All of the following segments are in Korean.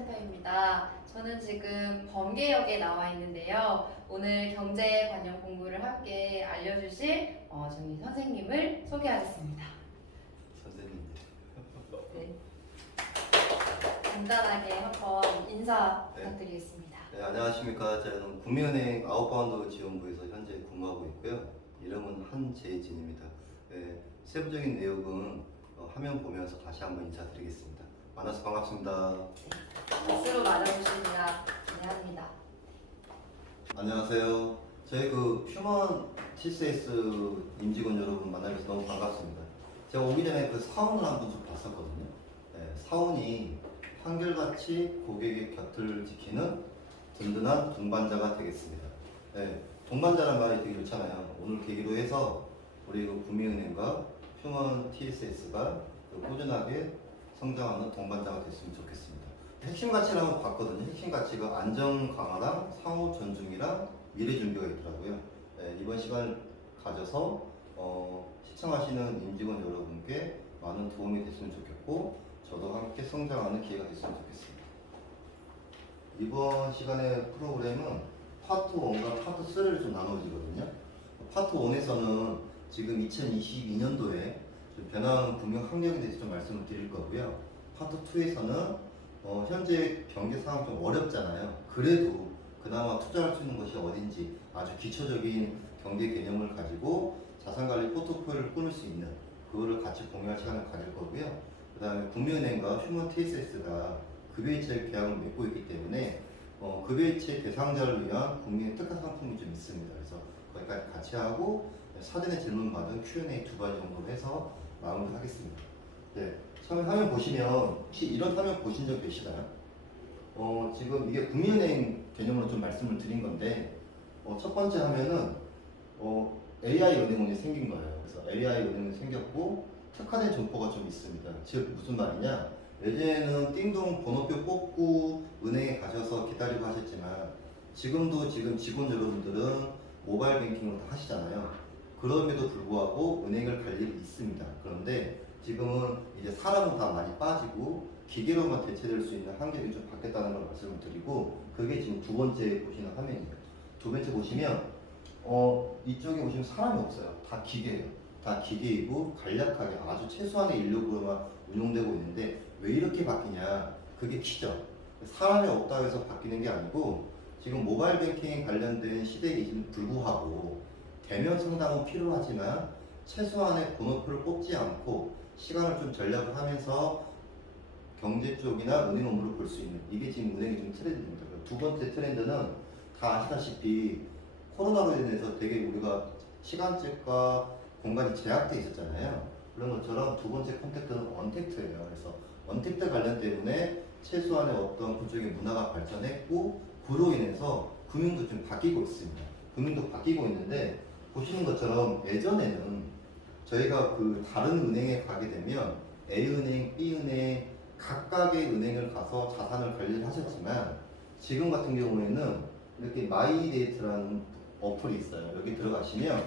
센터입니다. 저는 지금 범계역에 나와 있는데요. 오늘 경제 관련 공부를 함께 알려주실 저희 선생님을 소개하겠습니다. 선생님. 네. 간단하게 한번 인사 네. 부탁드리겠습니다. 네, 안녕하십니까. 저는 국민은행 아웃바운드 지원부에서 현재 근무하고 있고요. 이름은 한재진입니다. 네, 세부적인 내용은 화면 보면서 다시 한번 인사드리겠습니다. 만나서 반갑습니다. 박수로 맞아주시면 기대합니다. 안녕하세요. 저희 휴먼 TCS 임직원 여러분 만나서 너무 반갑습니다. 제가 오기 전에 사원을 한번 좀 봤었거든요. 네, 사원이 한결같이 고객의 곁을 지키는 든든한 동반자가 되겠습니다. 네, 동반자란 말이 되게 좋잖아요. 오늘 계기로 해서 우리 국민은행과 휴먼 TSS가 꾸준하게 성장하는 동반자가 됐으면 좋겠습니다. 핵심 가치를 한번 봤거든요. 핵심 가치가 안정 강화랑 상호 존중이랑 미래 준비가 있더라고요. 네, 이번 시간을 가져서 시청하시는 임직원 여러분께 많은 도움이 됐으면 좋겠고 저도 함께 성장하는 기회가 됐으면 좋겠습니다. 이번 시간의 프로그램은 파트 1과 파트 3를 좀 나눠지거든요. 파트 1에서는 지금 2022년도에 변화하는 금융 환경에 대해서 좀 말씀을 드릴 거고요. 파트 2에서는 현재 경제 상황 좀 어렵잖아요. 그래도 그나마 투자할 수 있는 것이 어딘지 아주 기초적인 경제 개념을 가지고 자산관리 포트폴리오를 꾸밀 수 있는 그거를 같이 공유할 시간을 가질 거고요. 그 다음에 국민은행과 휴먼 TSS가 급여이체 계약을 맺고 있기 때문에 급여이체 대상자를 위한 국민의 특화 상품이 좀 있습니다. 그래서 거기까지 같이 하고 사전에 질문 받은 Q&A 2가지 정도 해서 마무리하겠습니다. 네, 처음에 화면 보시면 혹시 이런 화면 보신 적 계시나요? 지금 이게 국민은행 개념으로 좀 말씀을 드린 건데 첫 번째 화면은 AI 은행원이 생긴 거예요. 그래서 AI 은행이 생겼고 특화된 점포가 좀 있습니다. 즉 무슨 말이냐? 예전에는 띵동 번호표 뽑고 은행에 가셔서 기다리고 하셨지만 지금도 직원 여러분들은 모바일 뱅킹으로 다 하시잖아요. 그럼에도 불구하고 은행을 갈 일이 있습니다. 그런데 지금은 이제 사람은 다 많이 빠지고 기계로만 대체될 수 있는 환경이 좀 바뀌었다는 걸 말씀을 드리고 그게 지금 두 번째 보시는 화면이에요. 두 번째 보시면 이쪽에 보시면 사람이 없어요. 다 기계예요. 다 기계이고 간략하게 아주 최소한의 인력으로만 운용되고 있는데 왜 이렇게 바뀌냐? 그게 키죠. 사람이 없다고 해서 바뀌는 게 아니고 지금 모바일 뱅킹 관련된 시대에 불구하고 대면 상담은 필요하지만 최소한의 번호표를 뽑지 않고 시간을 좀 절약을 하면서 경제 쪽이나 은행 업무를 볼 수 있는 이게 지금 은행의 좀 트렌드입니다. 두 번째 트렌드는 다 아시다시피 코로나로 인해서 되게 우리가 시간적과 공간이 제약돼 있었잖아요. 그런 것처럼 두 번째 컨택트는 언택트예요. 그래서 언택트 관련 때문에 최소한의 어떤 그쪽의 문화가 발전했고 그로 인해서 금융도 좀 바뀌고 있습니다. 금융도 바뀌고 있는데 보시는 것처럼 예전에는 저희가 다른 은행에 가게 되면 A은행, B은행 각각의 은행을 가서 자산을 관리를 하셨지만 지금 같은 경우에는 이렇게 마이데이트라는 어플이 있어요. 여기 들어가시면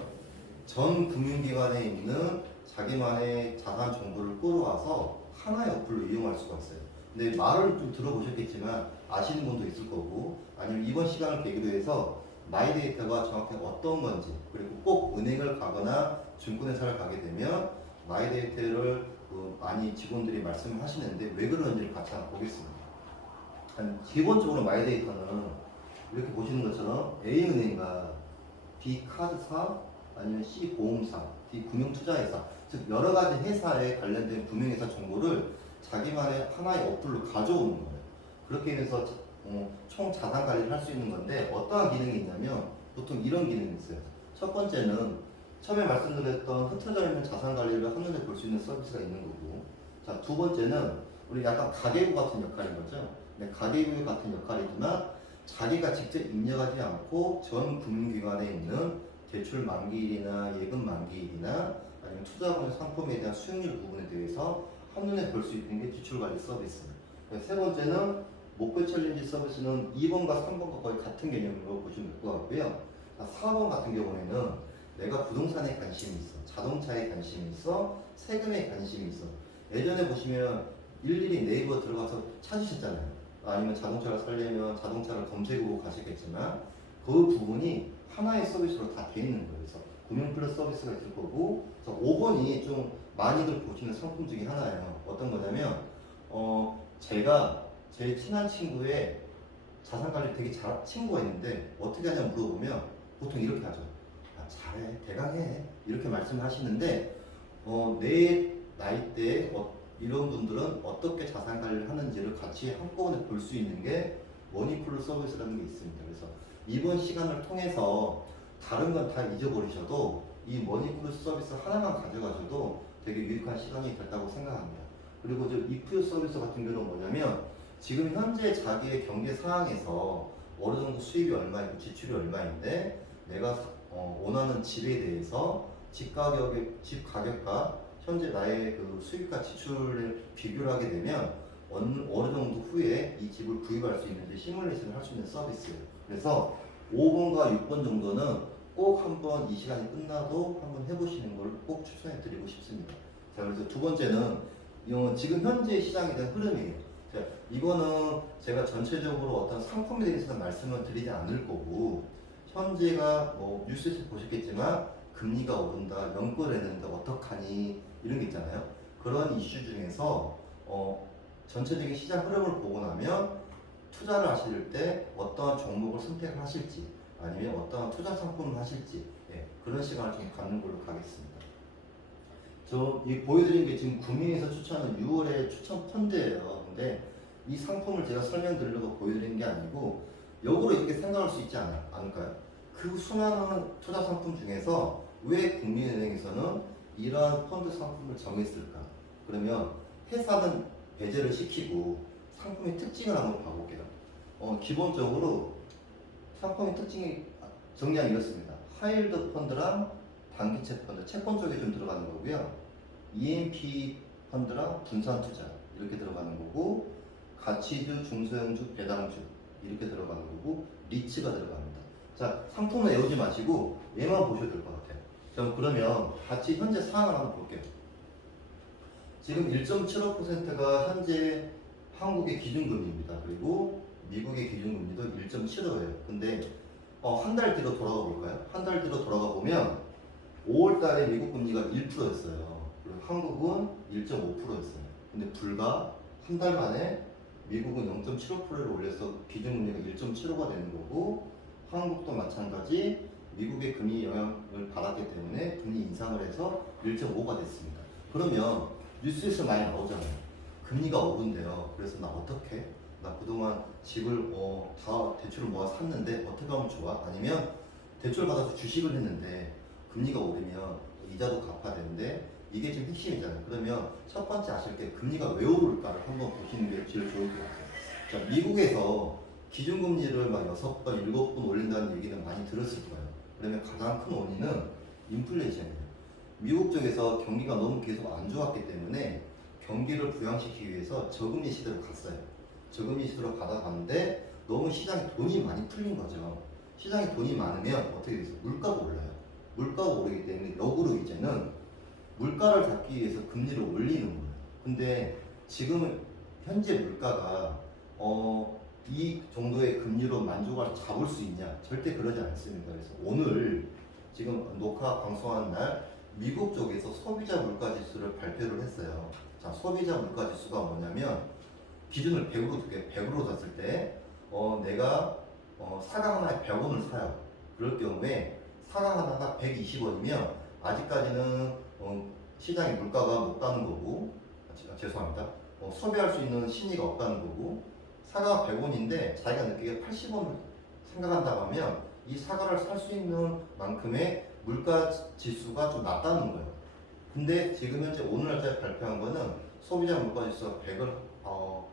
전 금융기관에 있는 자기만의 자산 정보를 끌어와서 하나의 어플로 이용할 수가 있어요. 근데 말을 좀 들어보셨겠지만 아시는 분도 있을 거고 아니면 이번 시간을 계기로 해서 마이데이터가 정확히 어떤 건지 그리고 꼭 은행을 가거나 증권회사를 가게 되면 마이데이터를 많이 직원들이 말씀을 하시는데 왜 그러는지를 같이 한번 보겠습니다. 기본적으로 마이데이터는 이렇게 보시는 것처럼 A은행과 B카드사 아니면 C보험사, D금융투자회사 즉 여러 가지 회사에 관련된 금융회사 정보를 자기만의 하나의 어플로 가져오는 거예요. 그렇게 해서 총 자산 관리를 할 수 있는 건데 어떠한 기능이 있냐면 보통 이런 기능이 있어요. 첫 번째는 처음에 말씀드렸던 흩어져 있는 자산 관리를 한눈에 볼 수 있는 서비스가 있는 거고 자, 두 번째는 우리 약간 가계부 같은 역할인 거죠. 네, 가계부 같은 역할이지만 자기가 직접 입력하지 않고 전 금융기관에 있는 대출 만기일이나 예금 만기일이나 아니면 투자금융 상품에 대한 수익률 부분에 대해서 한눈에 볼 수 있는 게 지출관리 서비스입니다. 세 번째는 목표 챌린지 서비스는 2번과 3번과 거의 같은 개념으로 보시면 될 것 같고요. 4번 같은 경우에는 내가 부동산에 관심이 있어, 자동차에 관심이 있어, 세금에 관심이 있어. 예전에 보시면 일일이 네이버 들어가서 찾으셨잖아요. 아니면 자동차를 살려면 자동차를 검색으로 가시겠지만 그 부분이 하나의 서비스로 다 돼 있는 거예요. 그래서 금융 플러스 서비스가 있을 거고, 그래서 5번이 좀 많이들 보시는 상품 중에 하나예요. 어떤 거냐면 제가 제 친한 친구의 자산 관리 되게 잘하는 친구가 있는데 어떻게 하냐 물어보면 보통 이렇게 하죠. 아, 잘해, 대강해 이렇게 말씀하시는데 내 나이대에 이런 분들은 어떻게 자산 관리를 하는지를 같이 한꺼번에 볼 수 있는 게 머니풀 서비스라는 게 있습니다. 그래서 이번 시간을 통해서 다른 건 다 잊어버리셔도 이 머니풀 서비스 하나만 가져가셔도 되게 유익한 시간이 됐다고 생각합니다. 그리고 저 이프 서비스 같은 경우는 뭐냐면 지금 현재 자기의 경제 상황에서 어느 정도 수입이 얼마이고 지출이 얼마인데 내가 원하는 집에 대해서 집 가격과 현재 나의 그 수입과 지출을 비교를 하게 되면 어느 정도 후에 이 집을 구입할 수 있는지 시뮬레이션을 할 수 있는 서비스예요. 그래서 5번과 6번 정도는 꼭 한번 이 시간이 끝나도 한번 해보시는 걸 꼭 추천해 드리고 싶습니다. 자, 그래서 두 번째는 지금 현재 시장에 대한 흐름이에요. 자, 이거는 제가 전체적으로 어떤 상품에 대해서는 말씀을 드리지 않을 거고, 현재가 뭐 뉴스에서 보셨겠지만 금리가 오른다, 연끌했는데 어떡하니 이런 게 있잖아요. 그런 이슈 중에서 전체적인 시장 흐름을 보고 나면 투자를 하실 때 어떠한 종목을 선택을 하실지 아니면 어떠한 투자 상품을 하실지 그런 시간을 좀 갖는 걸로 가겠습니다. 이 보여드린 게 지금 구민에서 추천하는 6월의 추천 펀드예요. 근데 이 상품을 제가 설명드리려고 보여드리는 게 아니고 역으로 이렇게 생각할 수 있지 않을까요? 그 수많은 투자 상품 중에서 왜 국민은행에서는 이러한 펀드 상품을 정했을까? 그러면 회사는 배제를 시키고 상품의 특징을 한번 봐볼게요. 기본적으로 상품의 특징이 정리하기 이렇습니다. 하이힐드 펀드랑 단기채 펀드, 채권 쪽에 좀 들어가는 거고요. EMP 펀드랑 분산 투자 이렇게 들어가는 거고, 가치주, 중소형주, 배당주 이렇게 들어가는 거고, 리츠가 들어갑니다. 자, 상품은 외우지 마시고 얘만 보셔도 될 것 같아요. 자, 그러면 같이 현재 상황을 한번 볼게요. 지금 1.75%가 현재 한국의 기준금리입니다. 그리고 미국의 기준금리도 1.75예요. 근데 한 달 뒤로 돌아가 볼까요? 한 달 뒤로 돌아가 보면 5월 달에 미국 금리가 1%였어요. 그리고 한국은 1.5%였어요. 근데 불과 한 달 만에 미국은 0.75%를 올려서 기준금리가 1.75가 되는 거고, 한국도 마찬가지 미국의 금리 영향을 받았기 때문에 금리 인상을 해서 1.5가 됐습니다. 그러면 뉴스에서 많이 나오잖아요. 금리가 오른대요. 그래서 나 어떻게? 나 그동안 집을 다 대출을 모아 샀는데 어떻게 하면 좋아? 아니면 대출 받아서 주식을 했는데 금리가 오르면 이자도 갚아야 되는데 이게 지금 핵심이잖아요. 그러면 첫 번째 아실 게 금리가 왜 오를까를 한번 보시는 게 제일 좋을 것 같아요. 자, 미국에서 기준금리를 막 6번, 7번 올린다는 얘기는 많이 들었을 거예요. 그러면 가장 큰 원인은 인플레이션이에요. 미국 쪽에서 경기가 너무 계속 안 좋았기 때문에 경기를 부양시키기 위해서 저금리 시대로 갔어요. 저금리 시대로 가다 갔는데 너무 시장에 돈이 많이 풀린 거죠. 시장에 돈이 많으면 어떻게 되죠? 물가가 올라요. 물가가 오르기 때문에 역으로 이제는 물가를 잡기 위해서 금리를 올리는 거예요. 근데 지금 현재 물가가 이 정도의 금리로 만족을 잡을 수 있냐? 절대 그러지 않습니다. 그래서 오늘 지금 녹화 방송하는 날 미국 쪽에서 소비자 물가 지수를 발표를 했어요. 자, 소비자 물가 지수가 뭐냐면 기준을 100으로 두게 100으로 뒀을 때 내가 사과 하나에 100원을 사요. 그럴 경우에 사과 하나가 120원이면 아직까지는 시장의 물가가 높다는 거고, 죄송합니다. 소비할 수 있는 심리가 없다는 거고, 사과가 100원인데 자기가 느끼기에 80원을 생각한다고 하면 이 사과를 살 수 있는 만큼의 물가 지수가 좀 낮다는 거예요. 근데 지금 현재 오늘 날짜에 발표한 거는 소비자 물가 지수가 100을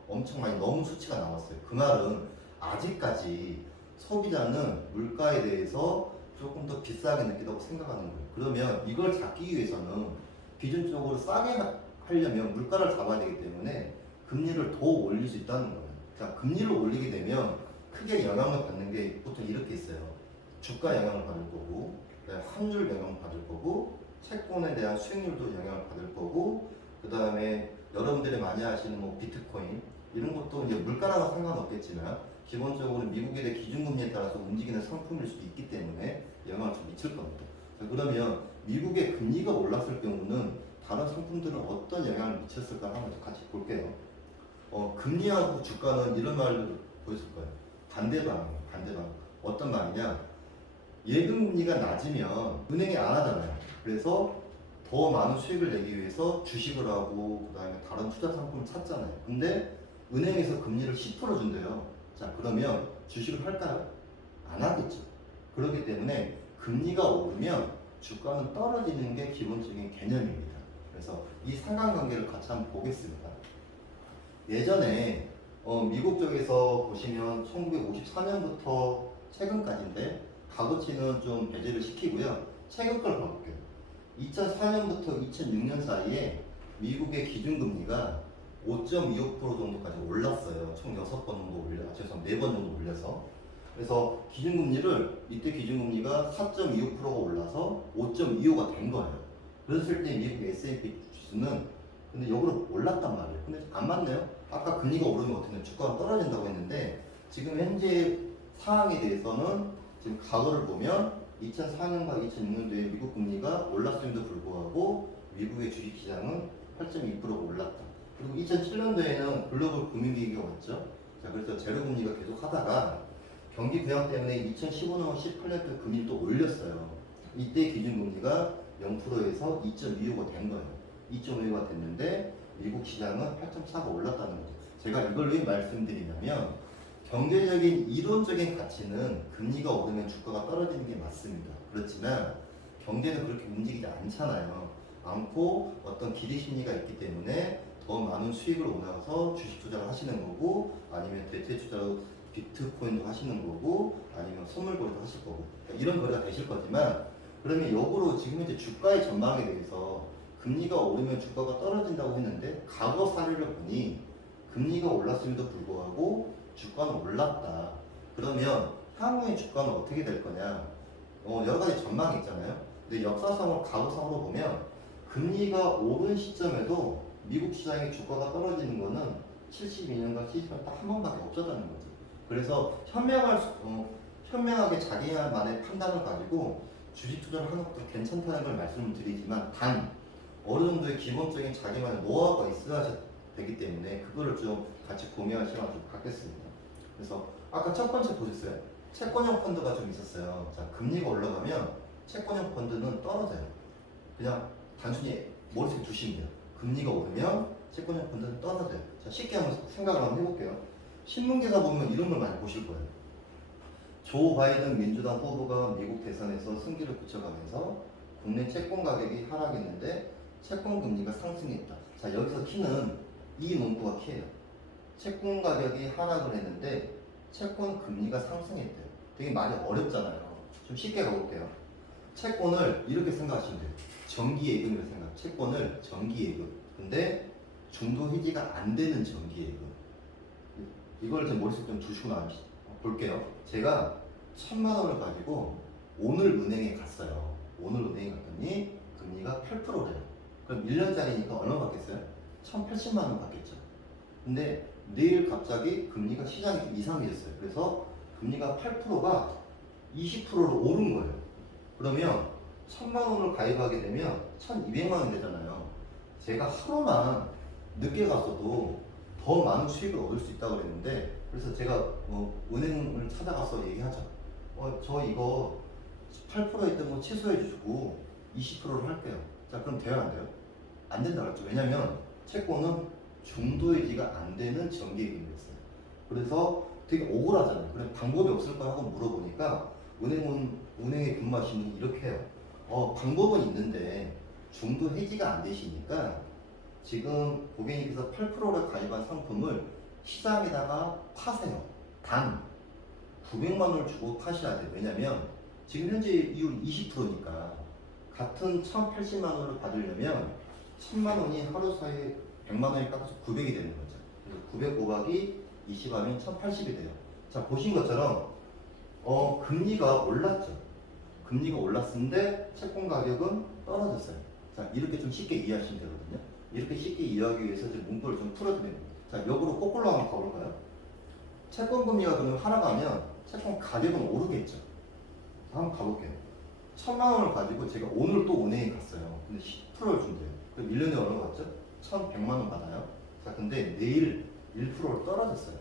엄청 많이 넘은 수치가 나왔어요. 그 말은 아직까지 소비자는 물가에 대해서 조금 더 비싸게 느끼다고 생각하는 거예요. 그러면 이걸 잡기 위해서는 기준적으로 싸게 하려면 물가를 잡아야 되기 때문에 금리를 더 올릴 수 있다는 거예요. 자, 금리를 올리게 되면 크게 영향을 받는 게 보통 이렇게 있어요. 주가 영향을 받을 거고, 환율 영향을 받을 거고, 채권에 대한 수익률도 영향을 받을 거고, 그 다음에 여러분들이 많이 하시는 뭐 비트코인 이런 것도 이제 물가랑은 상관없겠지만 기본적으로 미국에 대해 기준금리에 따라서 움직이는 상품일 수도 있기 때문에 영향을 좀 미칠 겁니다. 자, 그러면 미국의 금리가 올랐을 경우는 다른 상품들은 어떤 영향을 미쳤을까 한번 같이 볼게요. 금리하고 주가는 이런 말을 보였을 거예요. 반대방. 어떤 말이냐? 예금금리가 낮으면 은행이 안 하잖아요. 그래서 더 많은 수익을 내기 위해서 주식을 하고 그 다음에 다른 투자 상품을 찾잖아요. 근데 은행에서 금리를 10% 준대요. 자, 그러면 주식을 할까요? 안 하겠죠. 그렇기 때문에 금리가 오르면 주가는 떨어지는 게 기본적인 개념입니다. 그래서 이 상관관계를 같이 한번 보겠습니다. 예전에 미국 쪽에서 보시면 1954년부터 최근까지인데 값어치는 좀 배제를 시키고요. 최근 걸 봐볼게요. 2004년부터 2006년 사이에 미국의 기준금리가 5.25% 정도까지 올랐어요. 총 6번 정도 죄송합니다. 4번 정도 올려서. 그래서 기준금리를, 이때 기준금리가 4.25%가 올라서 5.25가 된 거예요. 그랬을 때 미국 S&P 지수는 근데 역으로 올랐단 말이에요. 근데 안 맞네요. 아까 금리가 오르면 어떻게 되냐, 주가가 떨어진다고 했는데 지금 현재 상황에 대해서는 지금 과거를 보면 2004년과 2006년도에 미국 금리가 올랐음에도 불구하고 미국의 주식시장은 8.2%가 올랐다. 그리고 2007년도에는 글로벌 금융위기가 왔죠. 자, 그래서 제로금리가 계속 하다가 경기 부양 때문에 2015년, 18년도 금리를 또 올렸어요. 이때 기준금리가 0%에서 2.25가 된 거예요. 2.5가 됐는데 미국 시장은 8.4가 올랐다는 거죠. 제가 이걸 왜 말씀드리냐면 경제적인 이론적인 가치는 금리가 오르면 주가가 떨어지는 게 맞습니다. 그렇지만 경제는 그렇게 움직이지 않고 어떤 기대 심리가 있기 때문에 더 많은 수익을 원해서 주식 투자를 하시는 거고 아니면 대체 투자로 비트코인도 하시는 거고 아니면 선물 거래도 하실 거고 이런 거래가 되실 거지만 그러면 역으로 지금 현재 주가의 전망에 대해서 금리가 오르면 주가가 떨어진다고 했는데 과거 사례를 보니 금리가 올랐음에도 불구하고 주가는 올랐다. 그러면 향후의 주가는 어떻게 될 거냐? 여러 가지 전망이 있잖아요. 근데 역사상으로 과거상으로 보면 금리가 오른 시점에도 미국 시장의 주가가 떨어지는 거는 72년과 70년 딱 한 번밖에 없었다는 거죠. 그래서 현명하게 자기만의 판단을 가지고 주식 투자를 하는 것도 괜찮다는 걸 말씀을 드리지만 단 어느 정도의 기본적인 자기만의 노하우가 있어야 되기 때문에 그거를 좀 같이 공유할 시간을 좀 갖겠습니다. 그래서 아까 첫 번째 보셨어요. 채권형 펀드가 좀 있었어요. 자, 금리가 올라가면 채권형 펀드는 떨어져요. 그냥 단순히 머릿속에 두시면 돼요. 금리가 오르면 채권형 펀드는 떨어져요. 자, 쉽게 한번 생각을 한번 해볼게요. 신문기사 보면 이런 걸 많이 보실 거예요. 조 바이든 민주당 후보가 미국 대선에서 승기를 굳혀가면서 국내 채권 가격이 하락했는데 채권 금리가 상승했다. 자, 여기서 키는 이 문구가 키예요. 채권 가격이 하락을 했는데 채권 금리가 상승했대요. 되게 말이 어렵잖아요. 좀 쉽게 가볼게요. 채권을 이렇게 생각하시면 돼요. 정기예금이라고 생각. 채권을 정기예금. 근데 중도 해지가 안 되는 정기예금. 이걸 제 머릿속에 좀 두시고 볼게요. 제가 1,000만 원을 가지고 오늘 은행에 갔어요. 오늘 은행에 갔더니 금리가 8%래요. 그럼 1년짜리니까 얼마 받겠어요? 1,080만 원 받겠죠. 근데 내일 갑자기 금리가 시장이 좀 이상해졌어요. 그래서 금리가 8%가 20%로 오른 거예요. 그러면 1,000만 원을 가입하게 되면 1,200만 원 되잖아요. 제가 하루만 늦게 갔어도 더 많은 수익을 얻을 수 있다고 그랬는데 그래서 제가 은행을 찾아가서 얘기하죠. 저 이거 8% 했던 거 취소해 주시고 20%를 할게요. 자, 그럼 돼요, 안 돼요? 안 된다고 했죠. 왜냐면 채권은 중도해지가 안 되는 정기예금이었어요. 그래서 되게 억울하잖아요. 그래 방법이 없을까 하고 물어보니까 은행에 근무하시는 분이 이렇게 해요. 방법은 있는데 중도 해지가 안 되시니까 지금 고객님께서 8%를 가입한 상품을 시장에다가 파세요. 단 900만 원을 주고 파셔야 돼요. 왜냐면 지금 현재 이율 20%니까 같은 1,080만 원을 받으려면 1,000만 원이 하루 사이에 100만 원이 깎아서 900이 되는 거죠. 그래서 900 곱하기 20 하면 1,080이 돼요. 자, 보신 것처럼 금리가 올랐죠. 금리가 올랐는데 채권 가격은 떨어졌어요. 자, 이렇게 좀 쉽게 이해하시면 되거든요. 이렇게 쉽게 이해하기 위해서 이제 문구를 좀 풀어드립니다. 자, 역으로 거꾸로 한번 채권 금리가 그러면 하락하면 채권 가격은 오르겠죠. 한번 가볼게요. 1,000만 원을 가지고 제가 오늘 또 은행에 갔어요. 근데 10%를 준대요. 그럼 1년에 얼마 받죠? 1,100만 원 받아요. 자, 근데 내일 1%로 떨어졌어요.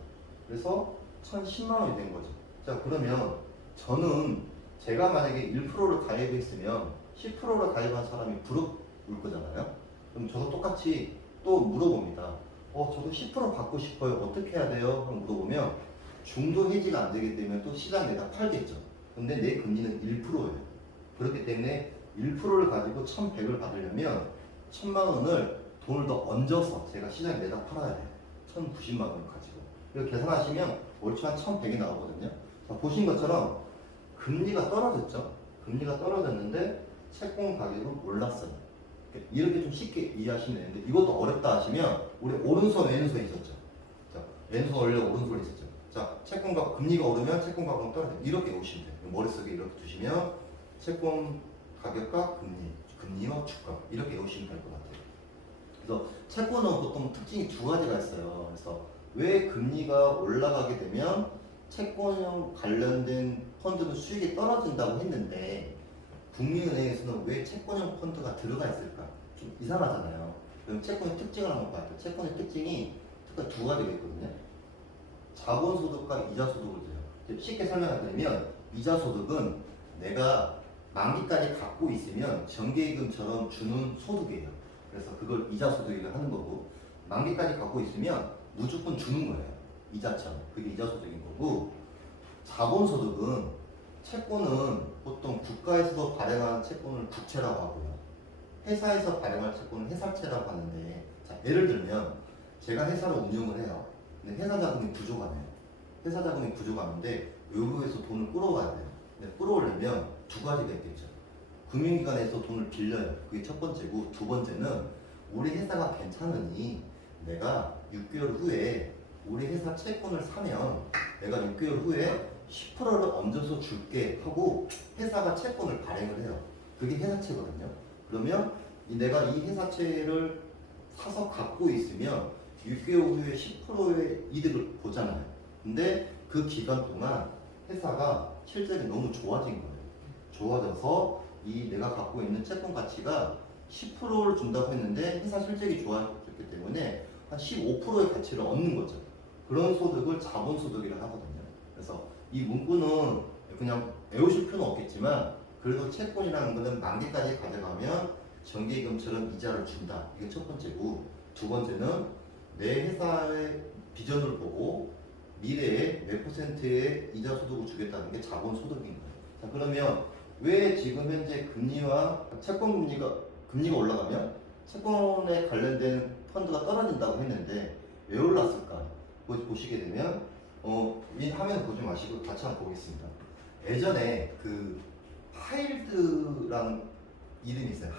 그래서 1,010만 원이 된 거죠. 자, 그러면 저는 제가 만약에 1%를 가입했으면 10%를 가입한 사람이 부럽을 거잖아요. 그럼 저도 똑같이 또 물어봅니다. 저도 10% 받고 싶어요. 어떻게 해야 돼요? 하고 물어보면 중도 해지가 안 되기 때문에 또 시장 내다 팔겠죠. 근데 내 금리는 1%예요. 그렇기 때문에 1%를 가지고 1,100을 받으려면 1,000만 원을 돈을 더 얹어서 제가 시장에 내다 팔아야 돼요. 1,090만 원을 가지고. 이거 계산하시면 월초 한 1,100이 나오거든요. 자, 보신 것처럼 금리가 떨어졌죠. 금리가 떨어졌는데 채권 가격은 올랐어요. 이렇게 좀 쉽게 이해하시면 되는데 이것도 어렵다 하시면 우리 오른손 왼손 있었죠. 자, 왼손 올려 오른손 있었죠. 자, 채권가 금리가 오르면 채권 가격은 떨어져. 이렇게 오시면 돼요. 머릿속에 이렇게 두시면 채권 가격과 금리와 주가 이렇게 오시면 될 것 같아요. 그래서 채권은 보통 특징이 두 가지가 있어요. 그래서 왜 금리가 올라가게 되면 채권형 관련된 펀드는 수익이 떨어진다고 했는데 국민은행에서는 왜 채권형 펀드가 들어가 있을까? 좀 이상하잖아요. 그럼 채권의 특징을 한번 봐요. 채권의 특징이 특히 두 가지가 있거든요. 자본소득과 이자소득을 줘요. 쉽게 설명드리면 이자소득은 내가 만기까지 갖고 있으면 정기예금처럼 주는 소득이에요. 그래서 그걸 이자소득이라고 하는 거고 만기까지 갖고 있으면 무조건 주는 거예요. 이자처럼. 그게 이자소득인 거고 자본소득은 채권은 보통 국가에서도 발행하는 채권을 국채라고 하고요. 회사에서 발행할 채권을 회사채라고 하는데 자, 예를 들면 제가 회사를 운영을 해요. 근데 회사 자금이 부족하네요. 회사 자금이 부족한데 외부에서 돈을 끌어와야 돼요. 근데 끌어오려면 두 가지가 있겠죠. 금융기관에서 돈을 빌려요. 그게 첫 번째고 두 번째는 우리 회사가 괜찮으니 내가 6개월 후에 우리 회사 채권을 사면 내가 6개월 후에 10%를 얹어서 줄게 하고 회사가 채권을 발행을 해요. 그게 회사채거든요. 그러면 내가 이 회사채를 사서 갖고 있으면 6개월 후에 10%의 이득을 보잖아요. 근데 그 기간 동안 회사가 실적이 너무 좋아진 거예요. 좋아져서 이 내가 갖고 있는 채권 가치가 10%를 준다고 했는데 회사 실적이 좋아졌기 때문에 한 15%의 가치를 얻는 거죠. 그런 소득을 자본소득이라고 하거든요. 그래서 이 문구는 그냥 외우실 필요는 없겠지만 그래도 채권이라는 것은 만기까지 가져가면 정기예금처럼 이자를 준다. 이게 첫 번째고 두 번째는 내 회사의 비전을 보고 미래에 몇 %의 이자 소득을 주겠다는 게 자본소득인 거예요. 자, 그러면 왜 지금 현재 금리와 채권 금리가 올라가면 채권에 관련된 펀드가 떨어진다고 했는데 왜 올랐을까? 보시게 되면 화면 보지 마시고 같이 한번 보겠습니다. 예전에 그 하이힐드라는 이름이 있어요.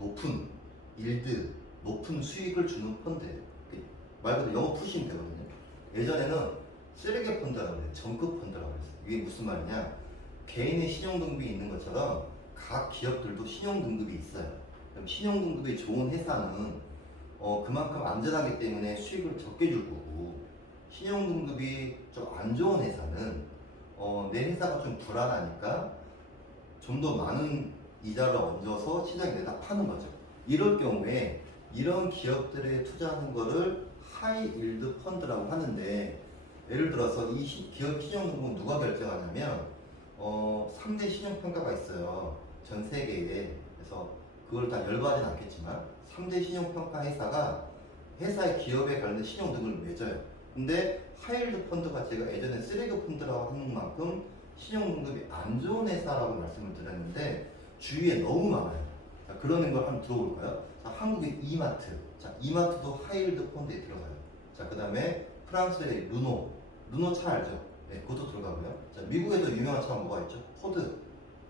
높은 일드, 높은 수익을 주는 펀드예요. 말 그대로 영어 푸시면 되거든요. 예전에는 쓰레기 펀드라고 해요. 정급 펀드라고 했어요. 이게 무슨 말이냐? 개인의 신용등급이 있는 것처럼 각 기업들도 신용등급이 있어요. 그럼 신용등급이 좋은 회사는 그만큼 안전하기 때문에 수익을 적게 줄 거고 신용등급이 좀 안 좋은 회사는 내 회사가 좀 불안하니까 좀 더 많은 이자를 얹어서 시장에 내다 파는 거죠. 이럴 경우에 이런 기업들에 투자하는 거를 하이힐드 펀드라고 하는데 예를 들어서 이 기업 신용등급은 누가 결정하냐면 3대 신용평가가 있어요. 전 세계에. 그래서 그걸 다 열거하진 않겠지만 3대 신용평가 회사가 회사의 기업에 관련된 신용등급을 맺어요. 근데 하이힐드 펀드가 제가 예전에 쓰레기 펀드라고 하는 만큼 신용등급이 안 좋은 회사라고 말씀을 드렸는데 주위에 너무 많아요. 자, 그러는 걸 한번 들어볼까요? 자, 한국의 이마트. 자, 이마트도 하이힐드 펀드에 들어가요. 자, 그 다음에 프랑스의 르노 차 알죠? 네, 그것도 들어가고요. 자, 미국에도 유명한 차가 뭐가 있죠? 포드.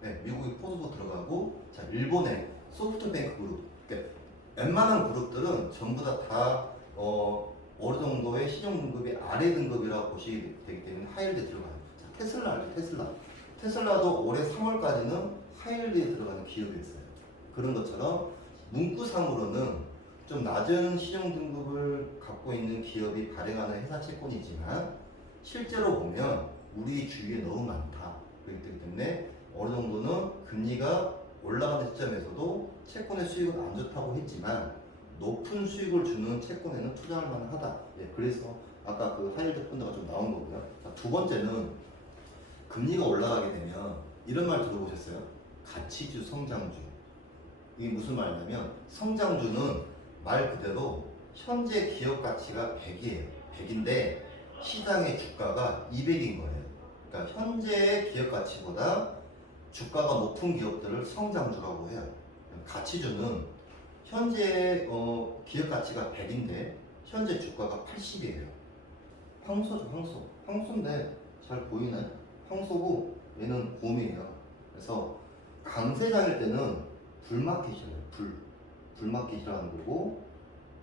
네, 미국의 포드도 들어가고, 자, 일본의 소프트뱅크 그룹. 그러니까 웬만한 그룹들은 전부 다 어느 정도의 신용등급이 아래 등급이라고 보시게 되기 때문에 하이힐드에 들어가요. 자, 테슬라 알죠? 테슬라도 올해 3월까지는 하이힐드에 들어가는 기업이었어요. 그런 것처럼 문구상으로는 좀 낮은 신용등급을 갖고 있는 기업이 발행하는 회사 채권이지만 실제로 보면 우리 주위에 너무 많다. 그렇기 때문에 어느 정도는 금리가 올라가는 시점에서도 채권의 수익은 안 좋다고 했지만 높은 수익을 주는 채권에는 투자할 만하다. 예, 그래서 아까 그 하이힐드 펀드가 좀 나온 거고요. 자, 두 번째는 금리가 올라가게 되면 이런 말 들어보셨어요? 가치주, 성장주. 이게 무슨 말이냐면 성장주는 말 그대로 현재 기업 가치가 100이에요. 100인데 시장의 주가가 200인 거예요. 그러니까 현재의 기업 가치보다 주가가 높은 기업들을 성장주라고 해요. 가치주는 현재 기업 가치가 100인데 현재 주가가 80이에요. 황소죠, 황소. 황소인데 잘 보이나요? 황소고 얘는 곰이에요. 그래서 강세장일 때는 불마켓이에요. 불마켓이라는 거고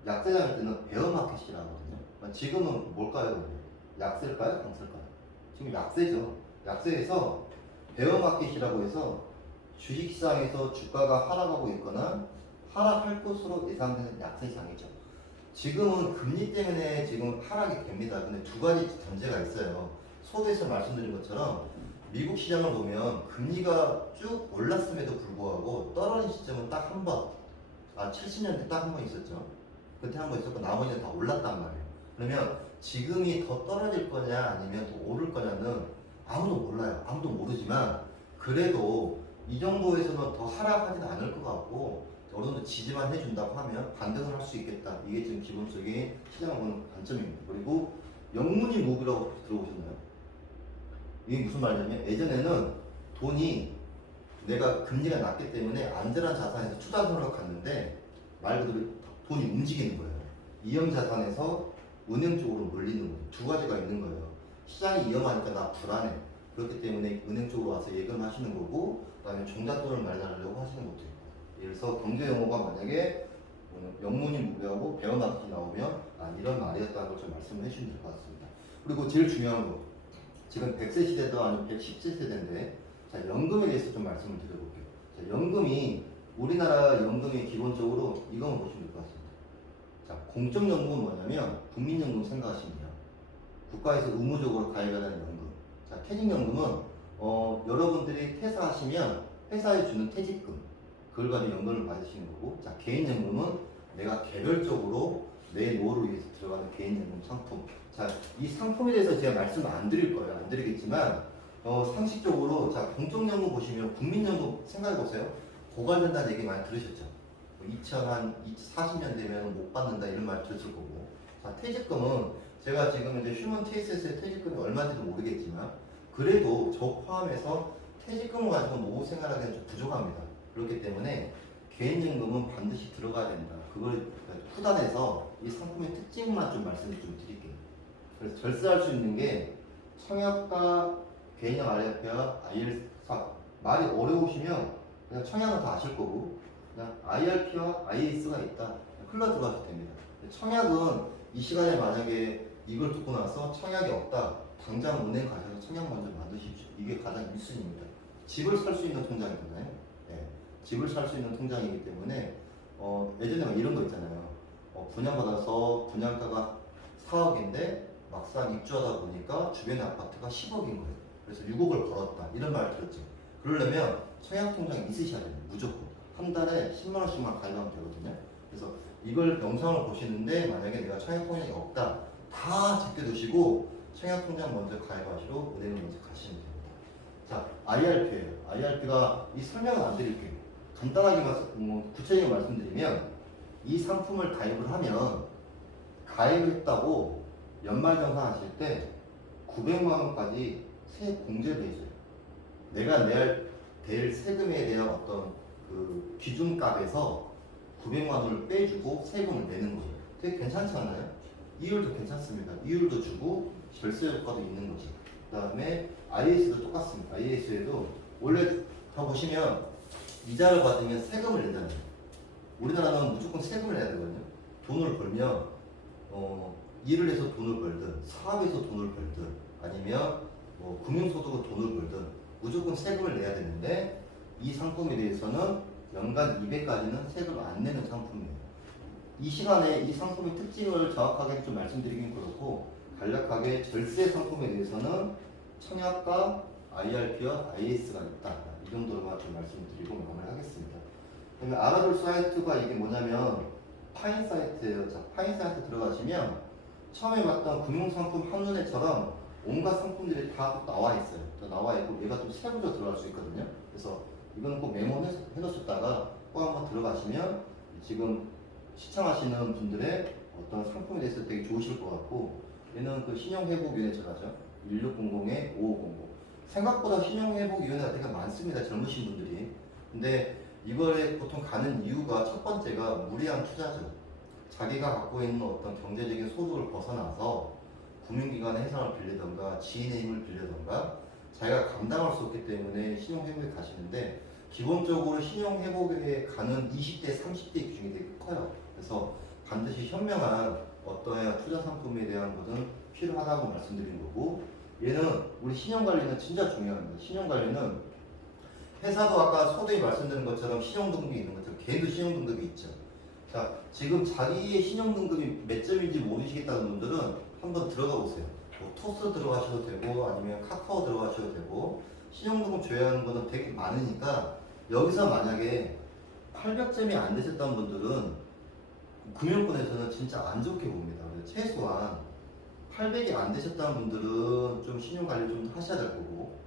약세장일 때는 베어마켓이라거든요. 지금은 뭘까요? 약세일까요? 강세일까요? 지금 약세죠. 약세에서 베어마켓이라고 해서 주식시장에서 주가가 하락하고 있거나 하락할 것으로 예상되는 약세장이죠. 지금은 금리 때문에 지금 하락이 됩니다. 근데 두 가지 전제가 있어요. 소두에서 말씀드린 것처럼 미국 시장을 보면 금리가 쭉 올랐음에도 불구하고 떨어진 시점은 딱 한 번, 70년대 딱 한 번 있었죠. 그때 한 번 있었고 나머지는 다 올랐단 말이에요. 그러면 지금이 더 떨어질 거냐 아니면 더 오를 거냐는 아무도 몰라요. 아무도 모르지만 그래도 이 정도에서는 더 하락하진 않을 것 같고 어느 정도 지지만 해준다고 하면 반등을 할 수 있겠다. 이게 지금 기본적인 시장을 보는 관점입니다. 그리고 영문이 무브라고 들어보셨나요? 이게 무슨 말이냐면 예전에는 돈이 내가 금리가 낮기 때문에 안전한 자산에서 투자선으로 갔는데 말 그대로 돈이 움직이는 거예요. 위험 자산에서 은행 쪽으로 몰리는 거예요. 두 가지가 있는 거예요. 시장이 위험하니까 나 불안해. 그렇기 때문에 은행 쪽으로 와서 예금하시는 거고 그다음에 종잣돈을 마련하려고 하시는 것도 있고. 그래서 경제 용어가 만약에 영문이 무배하고 배어마켓이 나오면 이런 말이었다는 걸 좀 말씀을 해주시면 될 것 같습니다. 그리고 제일 중요한 거 지금 100세 시대도 아니면 110세 세대인데 자, 연금에 대해서 좀 말씀을 드려볼게요. 자, 연금이 우리나라 연금이 기본적으로 이거만 보시면 될 것 같습니다. 자, 공적연금은 뭐냐면 국민연금 생각하시면 돼요. 국가에서 의무적으로 가입하는 연금. 자, 퇴직연금은 여러분들이 퇴사하시면 회사에 주는 퇴직금 그걸 가지고 연금을 받으시는 거고 자, 개인연금은 내가 개별적으로 내 노후를 위해서 들어가는 개인연금 상품. 자, 이 상품에 대해서 제가 말씀 안 드릴 거예요. 안 드리겠지만 상식적으로 자, 공적연금 보시면 국민연금 생각해 보세요. 고갈된다는 얘기 많이 들으셨죠? 2040년 되면 못 받는다 이런 말 들으실 거고. 자, 퇴직금은 제가 지금 이제 휴먼 TSS의 퇴직금이 얼마인지도 모르겠지만 그래도 저 포함해서 퇴직금을 가지고 노후 생활하기는 좀 부족합니다. 그렇기 때문에 개인연금은 반드시 들어가야 된다. 그걸 후단해서 이 상품의 특징만 좀 말씀을 좀 드릴게요. 그래서 절세할 수 있는 게 청약과 개인형 IRP와 IR4 말이 어려우시면 그냥 청약은 다 아실 거고 그냥 IRP와 IS가 있다. 흘러 들어가도 됩니다. 청약은 이 시간에 만약에 이걸 듣고 나서 청약이 없다. 당장 은행 가셔서 청약 먼저 만드십시오. 이게 가장 1순위입니다. 집을 살 수 있는 통장이잖아요. 네. 집을 살 수 있는 통장이기 때문에 예전에 이런 거 있잖아요. 분양받아서 분양가가 4억인데 막상 입주하다 보니까 주변의 아파트가 10억인 거예요. 그래서 6억을 벌었다. 이런 말 들었죠. 그러려면 청약통장이 있으셔야 돼요. 무조건. 한 달에 10만 원씩만 가입하면 되거든요. 그래서 이걸 영상을 보시는데 만약에 내가 청약통장이 없다. 다 제껴두시고 청약통장 먼저 가입하시고 은행을 먼저 가시면 됩니다. 자, IRP예요. IRP가 이 설명은 안 드릴게요. 간단하게 구체적으로 말씀드리면 이 상품을 가입을 하면 가입을 했다고 연말정산하실 때 900만 원까지 세액 공제를 해줘요. 내가 내야 될 세금에 대한 어떤 그 기준값에서 900만 원을 빼주고 세금을 내는 거예요. 되게 괜찮지 않나요? 이율도 괜찮습니다. 이율도 주고 절세 효과도 있는 거죠. 그 다음에 IS도 똑같습니다. IS에도 원래 다 보시면 이자를 받으면 세금을 내잖아요. 우리나라는 무조건 세금을 내야 되거든요. 돈을 벌면 일을 해서 돈을 벌든 사업에서 돈을 벌든 아니면 금융소득으로 돈을 벌든 무조건 세금을 내야 되는데 이 상품에 대해서는 연간 200까지는 세금을 안 내는 상품이에요. 이 시간에 이 상품의 특징을 정확하게 좀 말씀드리긴 그렇고 간략하게 절세 상품에 대해서는 청약과 IRP와 IS가 있다. 이 정도로만 좀 말씀드리고 마무리하겠습니다. 그다음에 알아둘 사이트가 이게 뭐냐면 파인 사이트예요. 자, 파인 사이트 들어가시면 처음에 봤던 금융상품 한눈에처럼 온갖 상품들이 다 나와 있어요. 다 나와 있고 얘가 좀 세부적으로 들어갈 수 있거든요. 그래서 이거는 꼭 메모해 놓으셨다가 꼭 한번 들어가시면 지금 시청하시는 분들의 어떤 상품에 대해서 되게 좋으실 것 같고, 얘는 그 신용회복위원회처라죠. 1600-5500. 생각보다 신용회복위원회가 되게 많습니다. 젊으신 분들이. 근데 이거에 보통 가는 이유가 첫 번째가 무리한 투자죠. 자기가 갖고 있는 어떤 경제적인 소득을 벗어나서 금융기관의 해상을 빌리던가 지인의 힘을 빌리던가 자기가 감당할 수 없기 때문에 신용회복에 가시는데, 기본적으로 신용회복에 가는 20대, 30대 비중이 되게 커요. 그래서 반드시 현명한 어떠한 투자 상품에 대한 것은 필요하다고 말씀드린 거고, 얘는 우리 신용관리는 진짜 중요합니다. 신용관리는 회사도 아까 소득이 말씀드린 것처럼 신용등급이 있는 것처럼 개인도 신용등급이 있죠. 자, 지금 자기의 신용등급이 몇 점인지 모르시겠다는 분들은 한번 들어가 보세요. 뭐 토스 들어가셔도 되고 아니면 카카오 들어가셔도 되고, 신용등급 조회하는 거는 되게 많으니까 여기서 만약에 800점이 안 되셨다는 분들은 금융권에서는 진짜 안 좋게 봅니다. 그래서 최소한 800이 안 되셨다는 분들은 좀 신용관리 좀 하셔야 될 거고,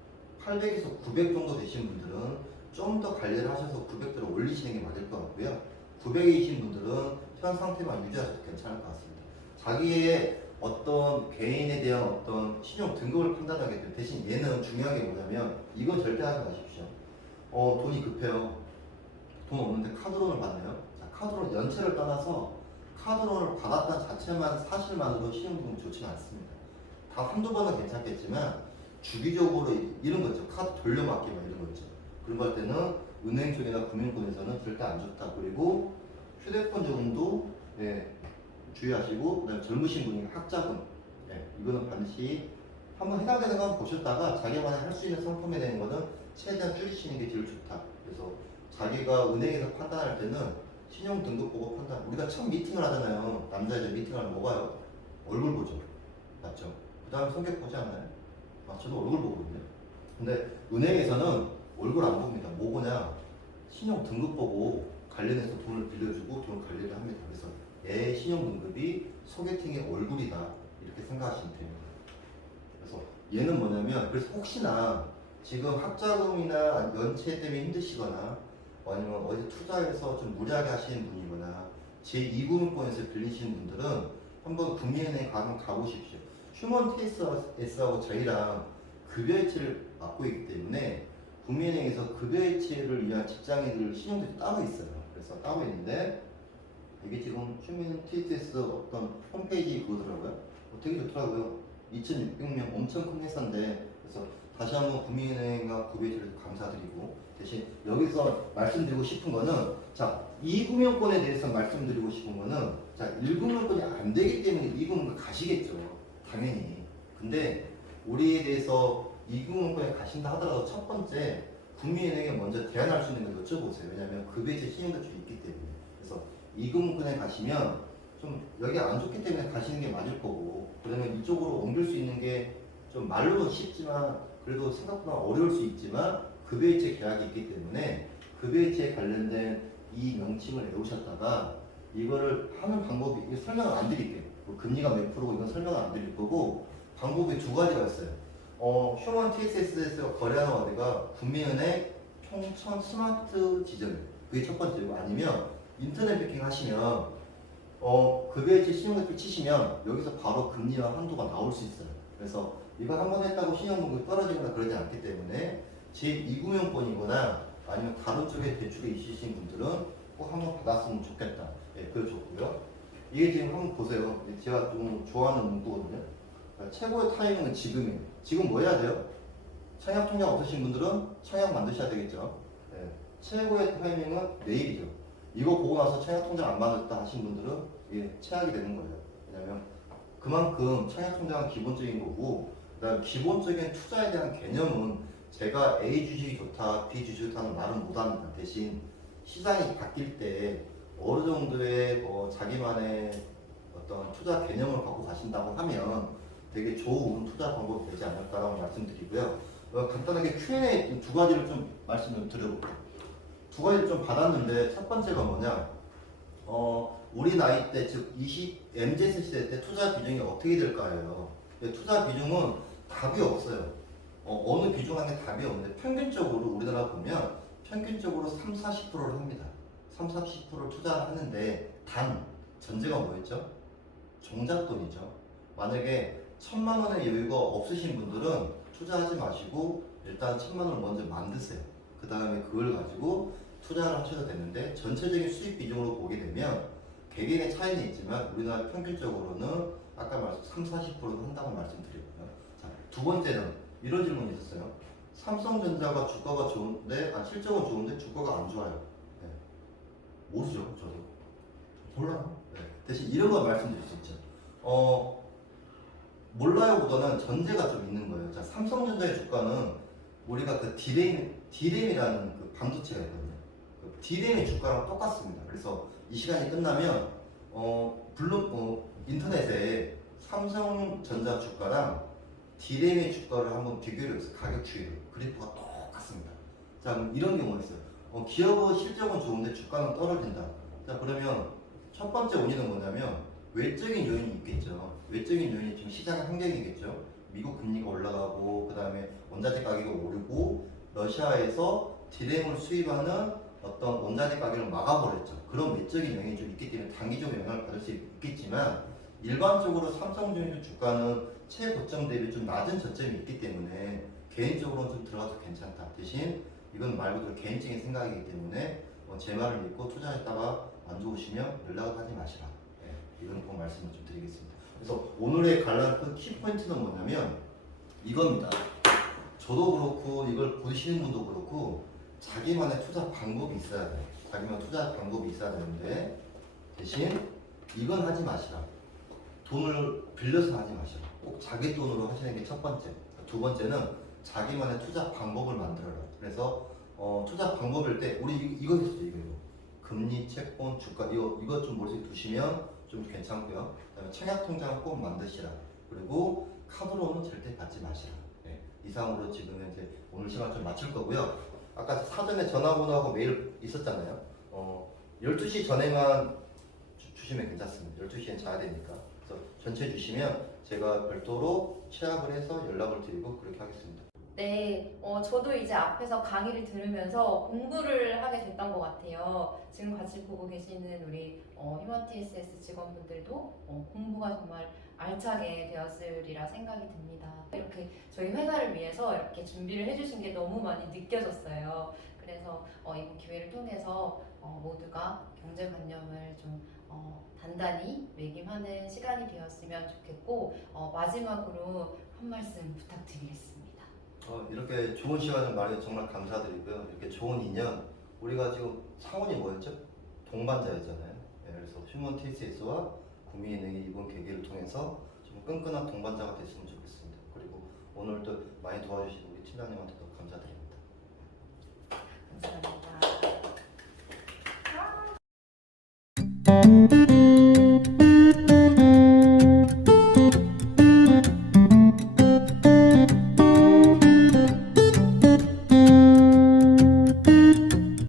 800에서 900 정도 되신 분들은 좀 더 관리를 하셔서 900대로 올리시는 게 맞을 것 같고요. 900이신 분들은 현 상태만 유지하셔도 괜찮을 것 같습니다. 자기의 어떤 개인에 대한 어떤 신용 등급을 판단하겠죠. 대신 얘는 중요한 게 뭐냐면, 이건 절대 하지 마십시오. 돈이 급해요. 돈 없는데 카드론을 받네요. 자, 카드론 연체를 떠나서 카드론을 받았다는 자체만 사실만으로 신용등급이 좋지는 않습니다. 다 한두 번은 괜찮겠지만 주기적으로 이런 거 있죠. 카드 돌려막기 막 이런 거 있죠. 그런 거 할 때는 은행 쪽이나 금융권에서는 절대 안 좋다. 그리고 휴대폰 정도 주의하시고, 그다음에 젊으신 분이 학자분, 이거는 반드시 한번 해당되는 거 한번 보셨다가 자기만의 할 수 있는 상품에 대한 거는 최대한 줄이시는 게 제일 좋다. 그래서 자기가 은행에서 판단할 때는 신용 등급 보고 판단. 우리가 첫 미팅을 하잖아요. 남자 여자 미팅을 하면 뭐 봐요? 얼굴 보죠. 맞죠? 그 다음에 성격 보지 않나요? 저도 얼굴 보거든요. 근데 은행에서는 얼굴 안 봅니다. 뭐 보냐? 신용 등급 보고 관련해서 돈을 빌려주고 돈 관리를 합니다. 그래서 얘 신용 등급이 소개팅의 얼굴이다, 이렇게 생각하시면 됩니다. 그래서 얘는 뭐냐면, 그래서 혹시나 지금 학자금이나 연체 때문에 힘드시거나 아니면 어디 투자해서 좀 무리하게 하시는 분이거나 제2금융권에서 빌리시는 분들은 한번 국민은행 가보십시오. 휴먼 TS하고 저희랑 급여일치를 맡고 있기 때문에 국민은행에서 급여일치를 위한 직장인들 신용들이 따로 있어요. 그래서 따로 있는데, 이게 지금 휴먼 TS 어떤 홈페이지 그거더라고요. 되게 좋더라고요. 2,600명 엄청 큰 회사인데, 그래서 다시 한번 국민은행과 급여일치를 감사드리고, 대신 여기서 말씀드리고 싶은 거는, 자, 2금융권에 대해서 말씀드리고 싶은 거는, 자, 1금융권이 안 되기 때문에 2금융권 가시겠죠. 당연히. 근데 우리에 대해서 2금융권에 가신다 하더라도 첫 번째 국민은행에 먼저 대안할 수 있는 걸 여쭤보세요. 왜냐하면 급여일치 신용대출이 있기 때문에. 그래서 2금융권에 가시면 좀 여기 안 좋기 때문에 가시는 게 맞을 거고, 그러면 이쪽으로 옮길 수 있는 게 좀 말로는 쉽지만 그래도 생각보다 어려울 수 있지만 급여일치 계약이 있기 때문에 급여일치에 관련된 이 명칭을 외우셨다가 이거를 하는 방법이, 이거 설명을 안 드릴게요. 뭐 금리가 몇 프로고 이건 설명을 안 드릴 거고, 방법이 두 가지가 있어요. 휴먼 TSS에서 거래하는 어디가 국민은행 총천 스마트 지점, 그게 첫 번째고, 아니면 인터넷 배킹 하시면 급여일치 신용대출 치시면 여기서 바로 금리와 한도가 나올 수 있어요. 그래서 이거 한번 했다고 신용등급이 떨어지거나 그러지 않기 때문에 제2금융권이거나 아니면 다른 쪽에 대출이 있으신 분들은 꼭 한번 받았으면 좋겠다. 그거 좋고요. 이게 지금 한번 보세요. 제가 좀 좋아하는 문구거든요. 최고의 타이밍은 지금이에요. 지금 뭐 해야 돼요? 청약 통장 없으신 분들은 청약 만드셔야 되겠죠. 최고의 타이밍은 내일이죠. 이거 보고 나서 청약 통장 안 만들었다 하신 분들은 이게 최악이 되는 거예요. 왜냐면 그만큼 청약 통장은 기본적인 거고, 그다음 기본적인 투자에 대한 개념은 제가 A 주식이 좋다, B 주식이 좋다는 말은 못합니다. 대신 시장이 바뀔 때 어느 정도의 자기만의 어떤 투자 개념을 갖고 가신다고 하면 되게 좋은 투자 방법이 되지 않을까라고 말씀드리고요. 간단하게 Q&A 두 가지를 좀 말씀을 드려볼게요. 두 가지를 좀 받았는데 첫 번째가 뭐냐? 우리 나이 때, 즉 MZ 세대 때 투자 비중이 어떻게 될까요? 투자 비중은 답이 없어요. 어느 비중 안에 답이 없는데 평균적으로 우리나라 보면 평균적으로 30-40%를 합니다. 30-40%를 투자하는데 단 전제가 뭐였죠? 종잣돈이죠. 만약에 1,000만 원의 여유가 없으신 분들은 투자하지 마시고 일단 1,000만 원을 먼저 만드세요. 그 다음에 그걸 가지고 투자를 하셔도 되는데 전체적인 수익 비중으로 보게 되면 개개인의 차이는 있지만 우리나라 평균적으로는 아까 말씀 30-40%는 한다고 말씀드렸고요. 자, 두 번째는 이런 질문이 있었어요. 삼성전자가 주가가 좋은데, 실적은 좋은데 주가가 안 좋아요. 네. 모르죠, 저도. 몰라요. 네. 대신 이런 거 말씀드릴 수 있죠. 몰라요보다는 전제가 좀 있는 거예요. 자, 삼성전자의 주가는 우리가 그 디램이라는 그 반도체가 있거든요. 그 디램의 주가랑 똑같습니다. 그래서 이 시간이 끝나면 물론 인터넷에 삼성전자 주가랑 디램의 주가를 한번 비교를 해서 가격 추이를 그래프가 똑같습니다. 자, 그럼 이런 경우가 있어요. 기업의 실적은 좋은데 주가는 떨어진다. 자, 그러면 첫 번째 원인은 뭐냐면 외적인 요인이 있겠죠. 외적인 요인이 지금 시장의 환경이겠죠. 미국 금리가 올라가고 그 다음에 원자재 가격이 오르고 러시아에서 디램을 수입하는 어떤 원자재 가격을 막아버렸죠. 그런 외적인 영향이 좀 있기 때문에 단기적으로 영향을 받을 수 있겠지만 일반적으로 삼성전자 주가는 최고점 대비 좀 낮은 저점이 있기 때문에 개인적으로는 좀 들어가도 괜찮다. 대신 이건 말 그대로 개인적인 생각이기 때문에 제 말을 믿고 투자했다가 안 좋으시면 연락을 하지 마시라. 네, 이건 꼭 말씀을 좀 드리겠습니다. 그래서 오늘의 관람 그 키포인트는 뭐냐면 이겁니다. 저도 그렇고 이걸 보시는 분도 그렇고 자기만의 투자 방법이 있어야 돼요. 자기만 투자 방법이 있어야 되는데 대신 이건 하지 마시라. 돈을 빌려서 하지 마시라. 꼭 자기 돈으로 하시는 게 첫 번째. 두 번째는 자기만의 투자 방법을 만들어라. 그래서 투자 방법일 때 우리 이거 있었죠. 이거 금리, 채권, 주가 이거 좀 머릿속에 두시면 좀 괜찮고요. 그다음에 청약 통장을 꼭 만드시라. 그리고 카드로는 절대 받지 마시라. 네, 이상으로 지금 이제 오늘 시간 좀 마칠 거고요. 아까 사전에 전화번호하고 메일 있었잖아요. 12시 전에만 주시면 괜찮습니다. 12시엔 자야 되니까. 그래서 전체 주시면 제가 별도로 체압을 해서 연락을 드리고 그렇게 하겠습니다. 네, 저도 이제 앞에서 강의를 들으면서 공부를 하게 됐던 것 같아요. 지금 같이 보고 계시는 우리 휴먼TSS 직원분들도 공부가 정말 알차게 되었으리라 생각이 듭니다. 이렇게 저희 회사를 위해서 이렇게 준비를 해주신 게 너무 많이 느껴졌어요. 그래서 이번 기회를 통해서 모두가 경제관념을 좀 단단히 매김하는 시간이 되었으면 좋겠고 마지막으로 한 말씀 부탁드리겠습니다. 이렇게 좋은 시간을 마련해 정말 감사드리고요. 이렇게 좋은 인연 우리가 지금 창원이 뭐였죠? 동반자였잖아요. 네, 그래서 휴먼TSS와 국민은행이 이번 계기를 통해서 좀 끈끈한 동반자가 됐으면 좋겠습니다. 그리고 오늘도 많이 도와주신 우리 팀장님한테도 감사드립니다. 감사합니다.